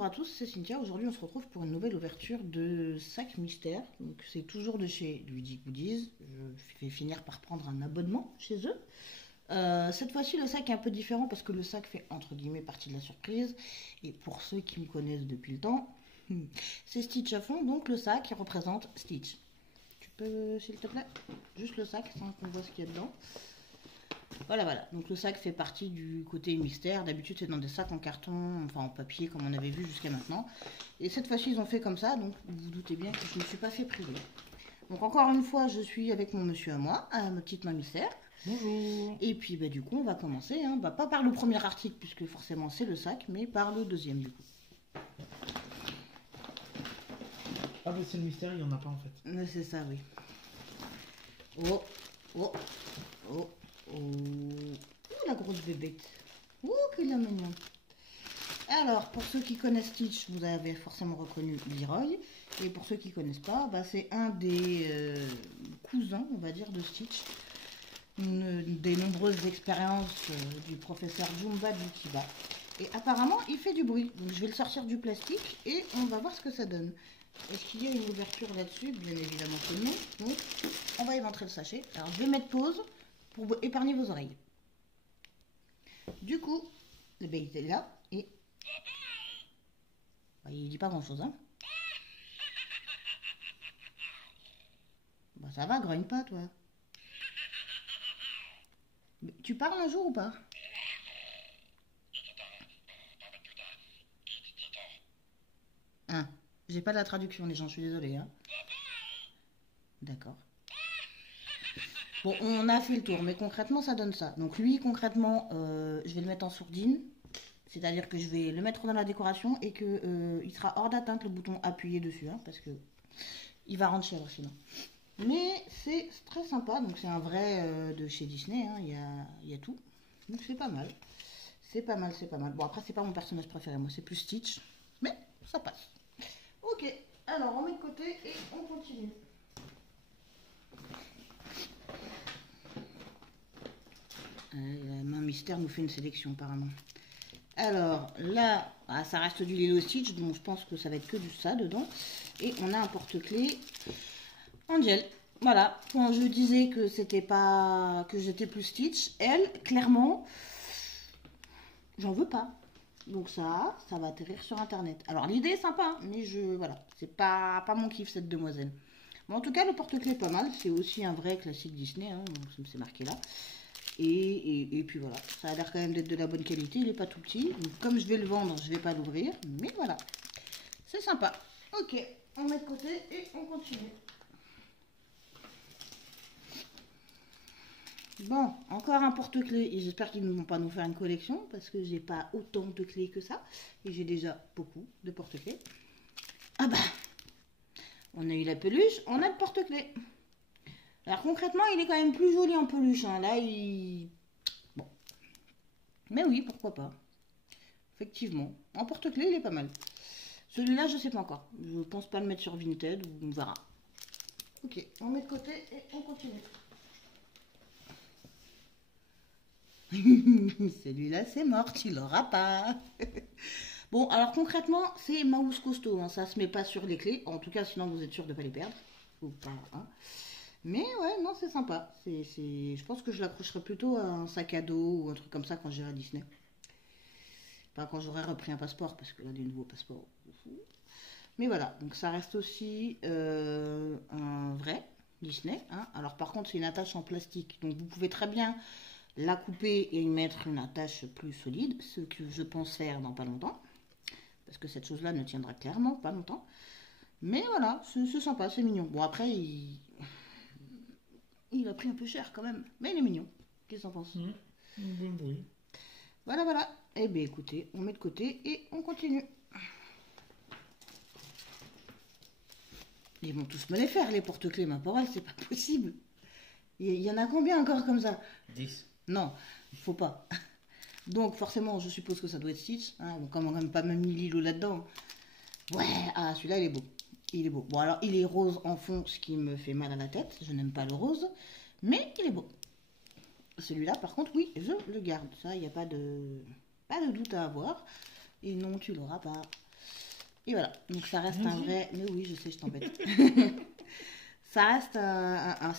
bonjour à tous, c'est Cynthia. Aujourd'hui, on se retrouve pour une nouvelle ouverture de sac mystère. Donc, c'est toujours de chez Ludic Goodies. Je vais finir par prendre un abonnement chez eux. Cette fois-ci, le sac est un peu différent parce que le sac fait entre guillemets partie de la surprise. Et pour ceux qui me connaissent depuis le temps, c'est Stitch à fond. Donc, le sac représente Stitch. Tu peux, s'il te plaît, juste le sac sans qu'on voit ce qu'il y a dedans. Voilà, voilà. Donc le sac fait partie du côté mystère. D'habitude, c'est dans des sacs en carton, enfin en papier, comme on avait vu jusqu'à maintenant. Et cette fois-ci, ils ont fait comme ça. Donc vous vous doutez bien que je ne me suis pas fait priver. Donc encore une fois, je suis avec mon monsieur à moi, à ma petite main mystère. Bonjour. Et puis bah, du coup, on va commencer. Hein. Bah, pas par le premier article, puisque forcément c'est le sac, mais par le deuxième du coup. Ah bah c'est le mystère, il n'y en a pas en fait. C'est ça, oui. Oh, oh, oh. Oh, la grosse bébête. Oh, qu'il est mignon. Alors, pour ceux qui connaissent Stitch, vous avez forcément reconnu Leroy. Et pour ceux qui ne connaissent pas, bah, c'est un des cousins, on va dire, de Stitch. Des nombreuses expériences du professeur Jumba Jutiba. Et apparemment, il fait du bruit. Donc, je vais le sortir du plastique et on va voir ce que ça donne. Est-ce qu'il y a une ouverture là-dessus? Bien évidemment que non. Donc, on va éventrer le sachet. Alors, je vais mettre pause pour épargner vos oreilles. Du coup, le bec est là et bah, il dit pas grand chose, hein. Bah ça va, grogne pas toi. Mais tu parles un jour ou pas? Hein, j'ai pas la traduction les gens, je suis désolée, hein. D'accord. Bon, on a fait le tour, mais concrètement, ça donne ça. Donc lui, concrètement, je vais le mettre en sourdine. C'est-à-dire que je vais le mettre dans la décoration et que il sera hors d'atteinte le bouton appuyé dessus, hein, parce que il va rendre cher sinon. Mais c'est très sympa, donc c'est un vrai de chez Disney, hein, il y a tout. Donc c'est pas mal. C'est pas mal, c'est pas mal. Bon, après, c'est pas mon personnage préféré, moi, c'est plus Stitch, mais ça passe. Ok, alors on met de côté et on continue. La main mystère nous fait une sélection apparemment. Alors là, ça reste du Lilo Stitch, donc je pense que ça va être que du ça dedans. Et on a un porte-clés en gel. Voilà, quand je disais que c'était pas que j'étais plus Stitch, elle, clairement, j'en veux pas. Donc ça va atterrir sur internet. Alors l'idée est sympa, mais voilà, c'est pas mon kiff cette demoiselle. Bon, en tout cas, le porte-clés est pas mal. C'est aussi un vrai classique Disney, hein, c'est marqué là. Et puis voilà, ça a l'air quand même d'être de la bonne qualité, il n'est pas tout petit. Donc, comme je vais le vendre, je ne vais pas l'ouvrir, mais voilà, c'est sympa. Ok, on met de côté et on continue. Bon, encore un porte-clés et j'espère qu'ils ne vont pas nous faire une collection parce que j'ai pas autant de clés que ça et j'ai déjà beaucoup de porte-clés. Ah bah, on a eu la peluche, on a le porte-clés. Alors concrètement, il est quand même plus joli en peluche. Hein. Là, il... Bon. Mais oui, pourquoi pas. Effectivement. En porte-clés, il est pas mal. Celui-là, je sais pas encore. Je pense pas le mettre sur Vinted, ou on verra. Ok, on met de côté et on continue. Celui-là, c'est mort, tu l'auras pas. Bon, alors concrètement, c'est Mouse costaud. Hein. Ça se met pas sur les clés. En tout cas, sinon vous êtes sûr de pas les perdre. Ou pas, hein. Mais ouais, non, c'est sympa. Je pense que je l'accrocherai plutôt à un sac à dos ou un truc comme ça quand j'irai à Disney. Pas quand j'aurai repris un passeport, parce que là, des nouveaux passeports. Mais voilà, donc ça reste aussi un vrai Disney. Hein. Alors par contre, c'est une attache en plastique. Donc vous pouvez très bien la couper et y mettre une attache plus solide, ce que je pense faire dans pas longtemps. Parce que cette chose-là ne tiendra clairement pas longtemps. Mais voilà, c'est sympa, c'est mignon. Bon, après, il a pris un peu cher quand même, mais il est mignon. Qu'est-ce que t'en penses? Oui. Voilà, voilà. Eh bien, écoutez, on met de côté et on continue. Ils vont tous me les faire, les porte-clés, ma parole, c'est pas possible. Il y en a combien encore comme ça? 10. Non, il faut pas. Donc, forcément, je suppose que ça doit être Stitch. Hein, bon, quand même pas mis Lilo là-dedans. Ouais, ah, celui-là, il est beau. Il est beau. Bon, alors, il est rose en fond, ce qui me fait mal à la tête. Je n'aime pas le rose. Mais il est beau. Celui-là, par contre, oui, je le garde. Ça, il n'y a pas de doute à avoir. Et non, tu l'auras pas. Et voilà, donc ça reste un Vas-y. vrai... Mais oui, je sais, je t'embête. Ça reste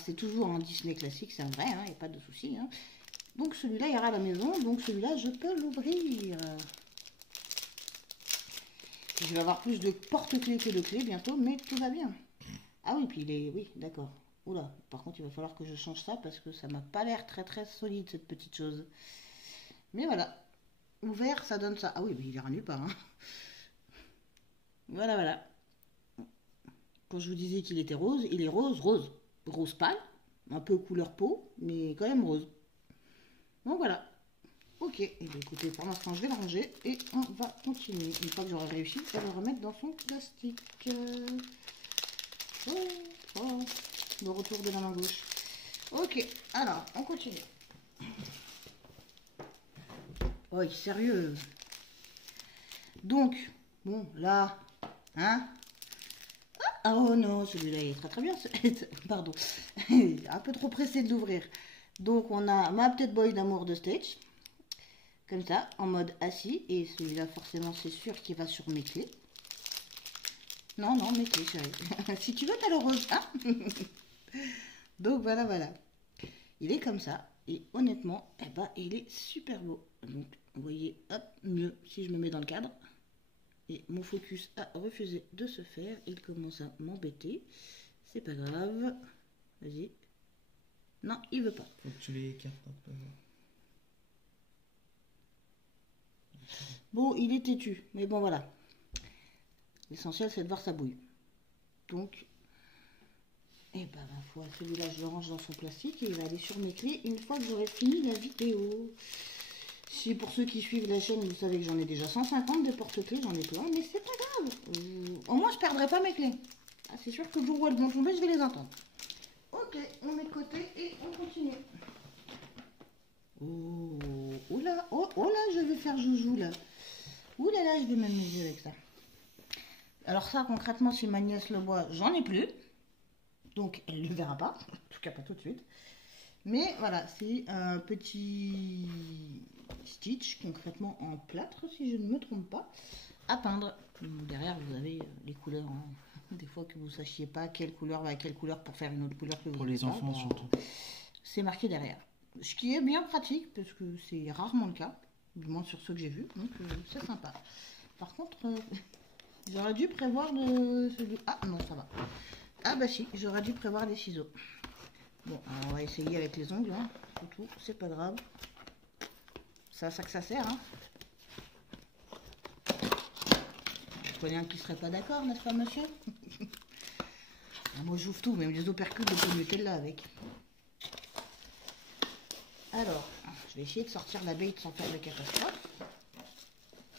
c'est toujours un Disney classique, c'est un vrai, il n'y a pas de souci. Hein. Donc celui-là ira à la maison, donc celui-là je peux l'ouvrir. Je vais avoir plus de porte-clés que de clés bientôt, mais tout va bien. Ah oui, puis il est... Oui, d'accord. Oula, par contre il va falloir que je change ça parce que ça m'a pas l'air très très solide cette petite chose. Mais voilà, ouvert ça donne ça. Ah oui, mais il ira nulle part. Hein. Voilà, voilà. Quand je vous disais qu'il était rose, il est rose, rose. Rose pâle, un peu couleur peau, mais quand même rose. Donc voilà. Ok, et bien, écoutez, pour l'instant je vais la ranger et on va continuer. Une fois que j'aurai réussi à le remettre dans son plastique. Oh, oh, le retour de la main gauche. Ok, alors on continue. Oh, sérieux. Donc, bon, là, hein. Ah oh non, celui-là il est très très bien. Pardon, un peu trop pressé de l'ouvrir. Donc on a ma petite boy d'amour de Stitch. Comme ça, en mode assis. Et celui-là, forcément, c'est sûr qu'il va sur mes clés. Non, non, mes clés, chérie. Si tu veux, t'as le rose. Hein. Donc, voilà, voilà. Il est comme ça. Et honnêtement, eh ben, il est super beau. Donc, vous voyez, hop, mieux si je me mets dans le cadre. Et mon focus a refusé de se faire. Il commence à m'embêter. C'est pas grave. Vas-y. Non, il veut pas. Faut que tu les écartes un peu. Bon, il est têtu, mais bon, voilà. L'essentiel, c'est de voir sa bouille. Donc, eh ben, ma foi, celui-là, je le range dans son plastique et il va aller sur mes clés une fois que j'aurai fini la vidéo. Si pour ceux qui suivent la chaîne, vous savez que j'en ai déjà 150 des porte-clés, j'en ai plein, mais c'est pas grave. Au moins, je perdrai pas mes clés. Ah, c'est sûr que le jour où elles vont tomber, je vais les entendre. Ok, on met de côté et on continue. Oh là, oh là, je vais faire joujou là. Ouh là là, je vais m'amuser avec ça. Alors ça, concrètement, si ma nièce le voit, j'en ai plus. Donc, elle ne le verra pas. En tout cas, pas tout de suite. Mais voilà, c'est un petit Stitch, concrètement en plâtre, si je ne me trompe pas, à peindre. Derrière, vous avez les couleurs. Hein. Des fois que vous ne sachiez pas quelle couleur va à quelle couleur pour faire une autre couleur que vous Pour les n'avez enfants, pas, surtout. C'est marqué derrière. Ce qui est bien pratique, parce que c'est rarement le cas. Du moins sur ceux que j'ai vus. Donc, c'est sympa. Par contre... j'aurais dû prévoir de celui... Ah non, ça va. Ah bah si, j'aurais dû prévoir des ciseaux. Bon, alors on va essayer avec les ongles. Hein. Tout, c'est pas grave. C'est à ça que ça sert. Hein. Je connais un qui serait pas d'accord, n'est-ce pas, monsieur? Moi, j'ouvre tout, même les opercules de pot Nutella avec. Alors, je vais essayer de sortir la bête sans faire de catastrophe.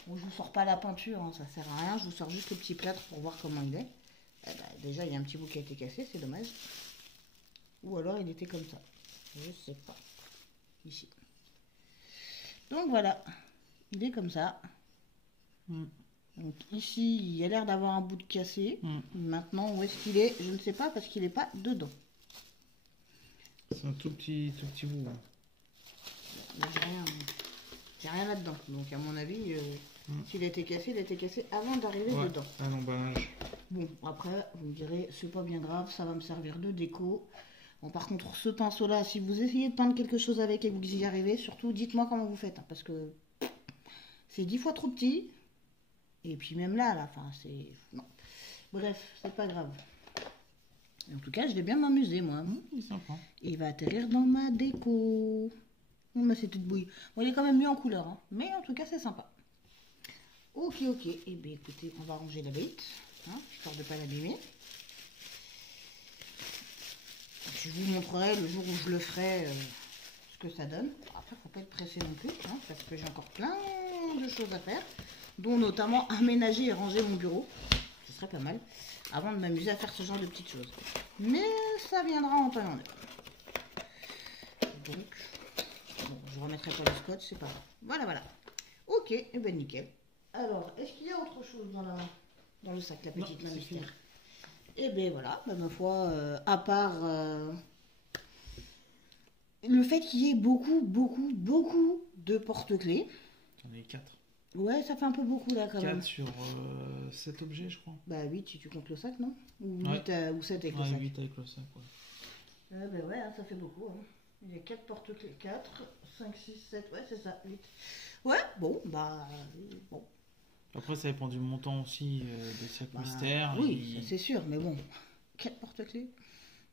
Bon, je vous sors pas la peinture, hein, ça sert à rien. Je vous sors juste le petit plâtre pour voir comment il est. Eh ben, déjà, il y a un petit bout qui a été cassé, c'est dommage. Ou alors, il était comme ça. Je sais pas. Ici. Donc, voilà. Il est comme ça. Donc, ici, il y a l'air d'avoir un bout de cassé. Maintenant, où est-ce qu'il est? Je ne sais pas parce qu'il n'est pas dedans. C'est un tout petit bout. Hein. J'ai rien là-dedans. Donc, à mon avis, s'il a été cassé, il a été cassé avant d'arriver dedans. Un emballage. Bon, après, vous me direz, c'est pas bien grave, ça va me servir de déco. Bon, par contre, ce pinceau-là, si vous essayez de peindre quelque chose avec et que vous y arrivez, surtout, dites-moi comment vous faites. Hein, parce que c'est 10 fois trop petit. Et puis même là, enfin, c'est... Non. Bref, c'est pas grave. En tout cas, je vais bien m'amuser, moi. Il est sympa. Il va atterrir dans ma déco. Ma petite bouille. Bon, il est quand même mieux en couleur. Hein, mais en tout cas, c'est sympa. Ok. Eh bien, écoutez, on va ranger la bête. Hein, histoire de ne pas l'abîmer. Je vous montrerai le jour où je le ferai ce que ça donne. Après, il ne faut pas être pressé non plus, hein, parce que j'ai encore plein de choses à faire, dont notamment aménager et ranger mon bureau. Ce serait pas mal, avant de m'amuser à faire ce genre de petites choses. Mais ça viendra en temps et en heure. Donc, bon, je ne remettrai pas le scotch, c'est pas grave. Voilà. Ok, et ben nickel. Alors, est-ce qu'il y a autre chose dans le sac, la petite main mystère? Et ben voilà, ma foi, à part le fait qu'il y ait beaucoup de porte-clés. J'en ai 4. Ouais, ça fait un peu beaucoup là quand 4 même. sur 7 objets, je crois. Bah 8 si tu comptes le sac, non? Ou, Ouais. 8, ou 7 avec le Ouais, sac. 8 avec le sac, ouais. Bah ouais, hein, ça fait beaucoup. Hein. Il y a 4 porte-clés. 4, 5, 6, 7, ouais, c'est ça, 8. Ouais, bon, bah. Bon. Après, ça dépend du montant aussi des sacs Bah, mystères. oui, ça, c'est sûr, mais bon. 4 porte-clés.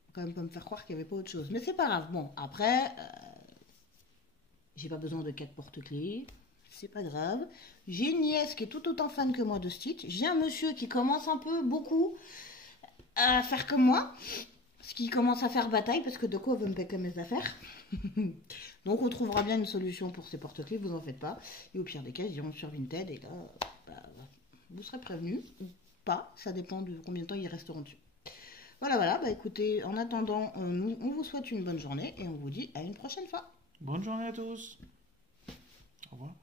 Faut quand même pas me faire croire qu'il n'y avait pas autre chose. Mais c'est pas grave. Bon, après, j'ai pas besoin de 4 porte-clés. C'est pas grave. J'ai une nièce qui est tout autant fan que moi de Stitch. J'ai un monsieur qui commence un peu beaucoup à faire comme moi. Ce qui commence à faire bataille parce que de quoi veut me payer mes affaires. Donc on trouvera bien une solution pour ces porte-clés, vous en faites pas. Et au pire des cas, ils iront sur Vinted et là, bah, vous serez prévenus ou pas. Ça dépend de combien de temps ils resteront dessus. Voilà, voilà. Bah écoutez, en attendant, nous, on vous souhaite une bonne journée et on vous dit à une prochaine fois. Bonne journée à tous. Au revoir.